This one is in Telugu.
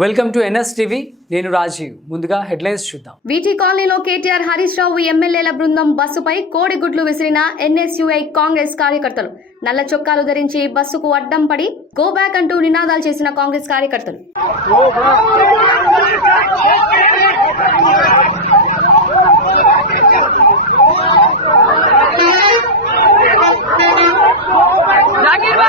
వెల్కమ్ టు ఎన్ఎస్ టీవీ నేను రాజీవ్. ముందుగా హెడ్లైన్స్ చూద్దాం. వీటి కాలనీలో కేటీఆర్ హరీష్ రావు ఎమ్మెల్యేల బృందం బస్సుపై కోడిగుడ్లు విసిరిన ఎన్ఎస్యుఐ కాంగ్రెస్ కార్యకర్తలు. నల్ల చొక్కాలు ధరించి బస్సుకు అడ్డం పడి గో బ్యాక్ అంటూ నినాదాలు చేసిన కాంగ్రెస్ కార్యకర్తలు. జాకీర్